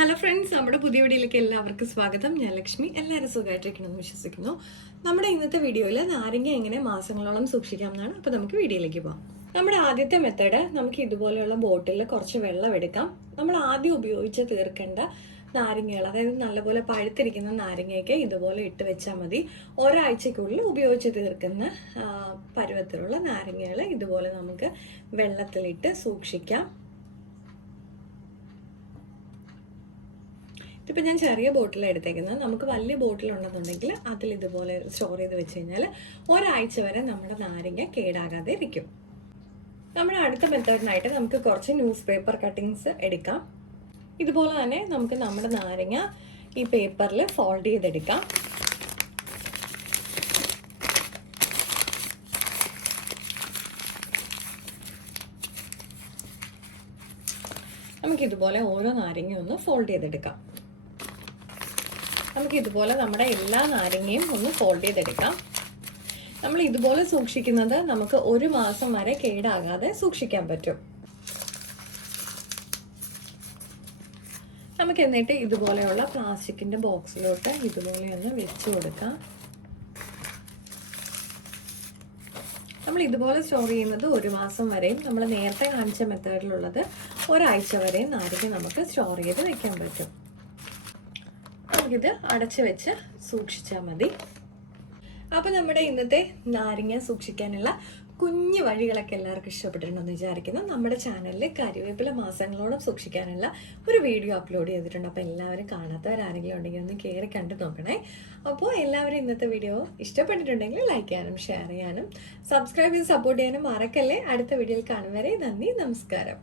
Hello friends, നമ്മുടെ പുതിയ വീഡിയോയിലേക്ക് എല്ലാവർക്കും സ്വാഗതം. ഞാൻ ലക്ഷ്മി. എല്ലാവരും സുഖമായിട്ടിരിക്കണമെന്ന് വിശ്വസിക്കുന്നു. നമ്മുടെ ഇന്നത്തെ വീഡിയോയിൽ നാരങ്ങ എങ്ങനെ മാസങ്ങളോളം സൂക്ഷിക്കാം എന്നാണ്. അപ്പോൾ നമുക്ക് വീഡിയോയിലേക്ക് പോകാം. നമ്മുടെ ആദ്യത്തെ മെത്തേഡ്, നമുക്ക് ഇതുപോലെയുള്ള ബോട്ടിലിൽ കുറച്ച് വെള്ളം എടുക്കാം. നമ്മൾ ആദ്യം ഉപയോഗിച്ച് തീർക്കേണ്ട നാരങ്ങകൾ, അതായത് നല്ലപോലെ പഴുത്തിരിക്കുന്ന നാരങ്ങയൊക്കെ ഇതുപോലെ ഇട്ട് വെച്ചാൽ മതി. ഒരാഴ്ചക്കുള്ളിൽ ഉപയോഗിച്ച് തീർക്കുന്ന പരുവത്തിലുള്ള നാരങ്ങകൾ ഇതുപോലെ നമുക്ക് വെള്ളത്തിലിട്ട് സൂക്ഷിക്കാം. ഇപ്പം ഞാൻ ചെറിയ ബോട്ടിലാണ് എടുത്തേക്കുന്നത്. നമുക്ക് വലിയ ബോട്ടിൽ ഉണ്ടെന്നുണ്ടെങ്കിൽ അതിൽ ഇതുപോലെ സ്റ്റോർ ചെയ്ത് വെച്ച് കഴിഞ്ഞാൽ ഒരാഴ്ച വരെ നമ്മുടെ നാരങ്ങ കേടാകാതെ ഇരിക്കും. നമ്മുടെ അടുത്ത മെത്തേഡിനായിട്ട് നമുക്ക് കുറച്ച് ന്യൂസ് പേപ്പർ കട്ടിങ്സ് എടുക്കാം. ഇതുപോലെ തന്നെ നമുക്ക് നമ്മുടെ നാരങ്ങ ഈ പേപ്പറിൽ ഫോൾഡ് ചെയ്തെടുക്കാം. നമുക്കിതുപോലെ ഓരോ നാരങ്ങയും ഒന്ന് ഫോൾഡ് ചെയ്തെടുക്കാം. നമുക്കിതുപോലെ നമ്മുടെ എല്ലാ നാരങ്ങയും ഒന്ന് ഫോൾഡ് ചെയ്തെടുക്കാം. നമ്മൾ ഇതുപോലെ സൂക്ഷിക്കുന്നത് നമുക്ക് 1 മാസം വരെ കേടാകാതെ സൂക്ഷിക്കാൻ പറ്റും. നമുക്ക് എന്നിട്ട് ഇതുപോലെയുള്ള പ്ലാസ്റ്റിക്കിന്റെ ബോക്സിലോട്ട് ഇതുപോലെ ഒന്ന് വെച്ച് കൊടുക്കാം. നമ്മൾ ഇതുപോലെ സ്റ്റോർ ചെയ്യുന്നത് 1 മാസം വരെയും, നമ്മൾ നേരത്തെ കാണിച്ച മെത്തേഡിലുള്ളത് ഒരാഴ്ച വരെയും നാരങ്ങ നമുക്ക് സ്റ്റോർ ചെയ്ത് വെക്കാൻ പറ്റും. നമുക്കിത് അടച്ചു വെച്ച് സൂക്ഷിച്ചാൽ മതി. അപ്പോൾ നമ്മുടെ ഇന്നത്തെ നാരങ്ങ സൂക്ഷിക്കാനുള്ള കുഞ്ഞു വഴികളൊക്കെ എല്ലാവർക്കും ഇഷ്ടപ്പെട്ടിട്ടുണ്ടെന്ന് വിചാരിക്കുന്നു. നമ്മുടെ ചാനലിൽ കരിവേപ്പില മാസങ്ങളോളം സൂക്ഷിക്കാനുള്ള ഒരു വീഡിയോ അപ്ലോഡ് ചെയ്തിട്ടുണ്ട്. അപ്പോൾ എല്ലാവരും കാണാത്തവരാരെങ്കിലും ഉണ്ടെങ്കിൽ ഒന്ന് കയറി കണ്ടു നോക്കണേ. അപ്പോൾ എല്ലാവരും ഇന്നത്തെ വീഡിയോ ഇഷ്ടപ്പെട്ടിട്ടുണ്ടെങ്കിൽ ലൈക്ക് ചെയ്യാനും ഷെയർ ചെയ്യാനും സബ്സ്ക്രൈബ് ചെയ്ത് സപ്പോർട്ട് ചെയ്യാനും മറക്കല്ലേ. അടുത്ത വീഡിയോയിൽ കാണും വരെ നന്ദി, നമസ്കാരം.